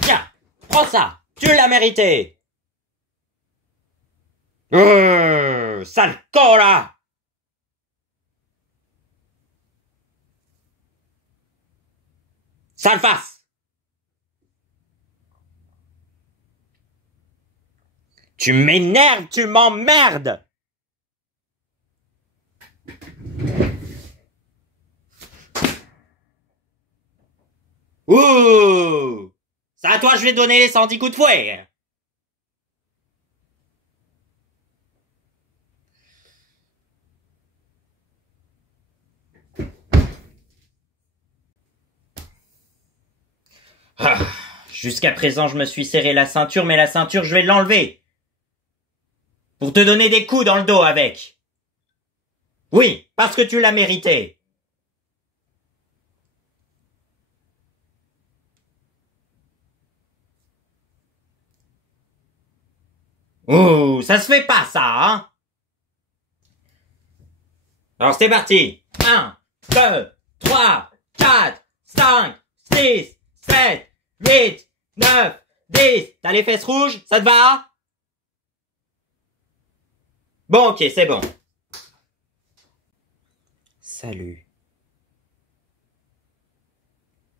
Tiens, prends ça, tu l'as mérité. Sale con là. Sale face. Tu m'énerves, tu m'emmerdes. Ouh! C'est à toi je vais donner les 110 coups de fouet. Jusqu'à présent, je me suis serré la ceinture, mais la ceinture, je vais l'enlever. Pour te donner des coups dans le dos avec. Oui, parce que tu l'as mérité. Ouh, ça se fait pas ça, hein? Alors c'est parti. 1, 2, 3, 4, 5, 6, 7, 8, 9, 10. T'as les fesses rouges? Ça te va? Bon, ok, c'est bon. Salut.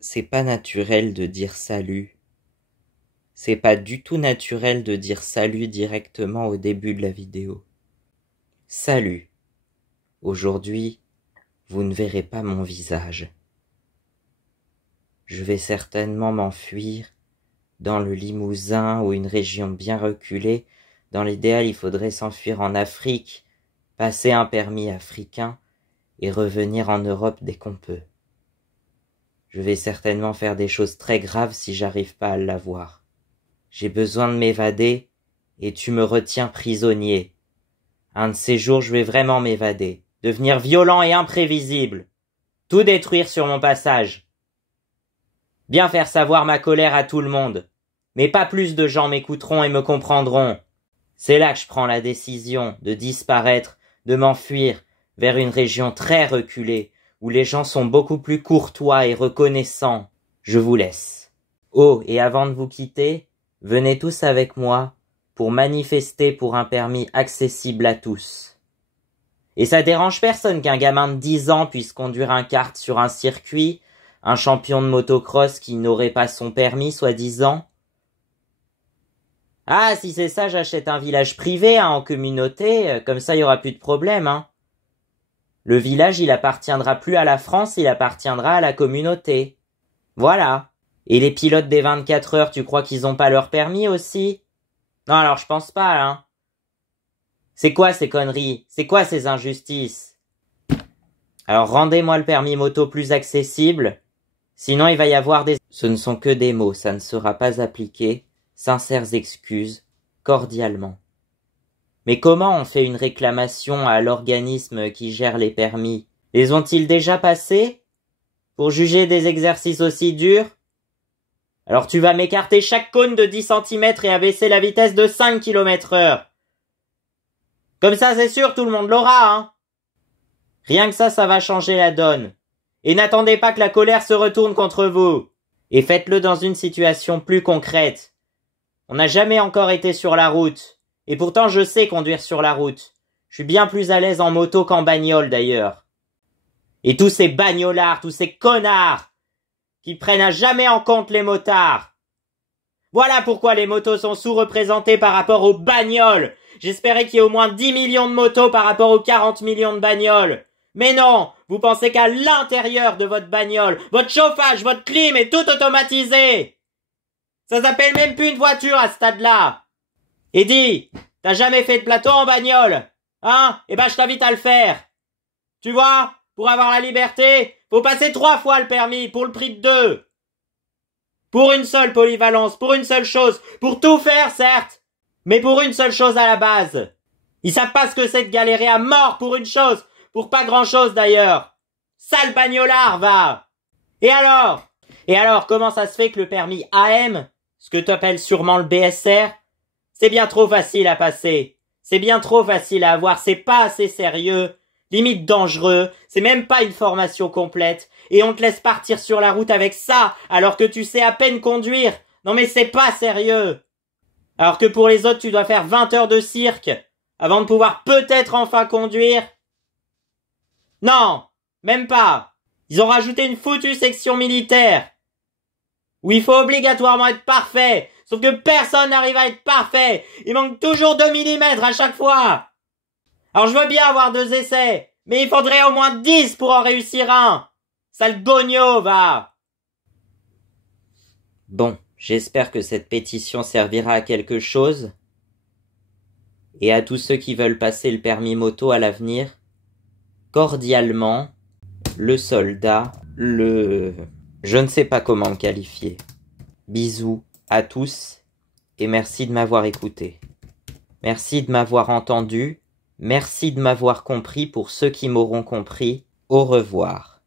C'est pas naturel de dire salut. C'est pas du tout naturel de dire salut directement au début de la vidéo. Salut. Aujourd'hui, vous ne verrez pas mon visage. Je vais certainement m'enfuir dans le Limousin ou une région bien reculée. Dans l'idéal, il faudrait s'enfuir en Afrique, passer un permis africain et revenir en Europe dès qu'on peut. Je vais certainement faire des choses très graves si j'arrive pas à l'avoir. J'ai besoin de m'évader et tu me retiens prisonnier. Un de ces jours, je vais vraiment m'évader, devenir violent et imprévisible, tout détruire sur mon passage. Bien faire savoir ma colère à tout le monde, mais pas plus de gens m'écouteront et me comprendront. C'est là que je prends la décision de disparaître, de m'enfuir vers une région très reculée, où les gens sont beaucoup plus courtois et reconnaissants. Je vous laisse. Oh, et avant de vous quitter, venez tous avec moi pour manifester pour un permis accessible à tous. Et ça dérange personne qu'un gamin de 10 ans puisse conduire un kart sur un circuit, un champion de motocross qui n'aurait pas son permis, soi-disant. Ah, si c'est ça, j'achète un village privé, hein, en communauté, comme ça il y aura plus de problème, hein. Le village, il appartiendra plus à la France, il appartiendra à la communauté. Voilà. Et les pilotes des 24 heures, tu crois qu'ils ont pas leur permis aussi? Non, alors je pense pas, hein. C'est quoi ces conneries? C'est quoi ces injustices? Alors rendez-moi le permis moto plus accessible, sinon il va y avoir des... Ce ne sont que des mots, ça ne sera pas appliqué. Sincères excuses, cordialement. Mais comment on fait une réclamation à l'organisme qui gère les permis? Les ont-ils déjà passés? Pour juger des exercices aussi durs? Alors tu vas m'écarter chaque cône de 10 cm et abaisser la vitesse de 5 km/h. Comme ça, c'est sûr, tout le monde l'aura, hein. Rien que ça va changer la donne. Et n'attendez pas que la colère se retourne contre vous. Et faites-le dans une situation plus concrète. On n'a jamais encore été sur la route. Et pourtant, je sais conduire sur la route. Je suis bien plus à l'aise en moto qu'en bagnole, d'ailleurs. Et tous ces bagnolards, tous ces connards, qui prennent à jamais en compte les motards. Voilà pourquoi les motos sont sous-représentées par rapport aux bagnoles. J'espérais qu'il y ait au moins 10 millions de motos par rapport aux 40 millions de bagnoles. Mais non, vous pensez qu'à l'intérieur de votre bagnole, votre chauffage, votre clim est tout automatisé. Ça s'appelle même plus une voiture à ce stade-là. Et dis, t'as jamais fait de plateau en bagnole? Hein? Eh ben je t'invite à le faire. Tu vois, pour avoir la liberté, faut passer 3 fois le permis pour le prix de 2. Pour une seule polyvalence, pour une seule chose, pour tout faire certes, mais pour une seule chose à la base. Ils savent pas ce que c'est de galérer à mort pour une chose, pour pas grand-chose d'ailleurs. Sale bagnolard, va! Et alors? Comment ça se fait que le permis AM, ce que t'appelles sûrement le BSR, c'est bien trop facile à passer. C'est bien trop facile à avoir, c'est pas assez sérieux, limite dangereux, c'est même pas une formation complète, et on te laisse partir sur la route avec ça, alors que tu sais à peine conduire. Non mais c'est pas sérieux. Alors que pour les autres, tu dois faire 20 heures de cirque, avant de pouvoir peut-être enfin conduire. Non, même pas. Ils ont rajouté une foutue section militaire, où il faut obligatoirement être parfait, sauf que personne n'arrive à être parfait. Il manque toujours 2 millimètres à chaque fois. Alors je veux bien avoir 2 essais, mais il faudrait au moins 10 pour en réussir un. Sale gogno, va. Bon, j'espère que cette pétition servira à quelque chose. Et à tous ceux qui veulent passer le permis moto à l'avenir, cordialement, le soldat, je ne sais pas comment le qualifier. Bisous à tous et merci de m'avoir écouté. Merci de m'avoir entendu. Merci de m'avoir compris pour ceux qui m'auront compris. Au revoir.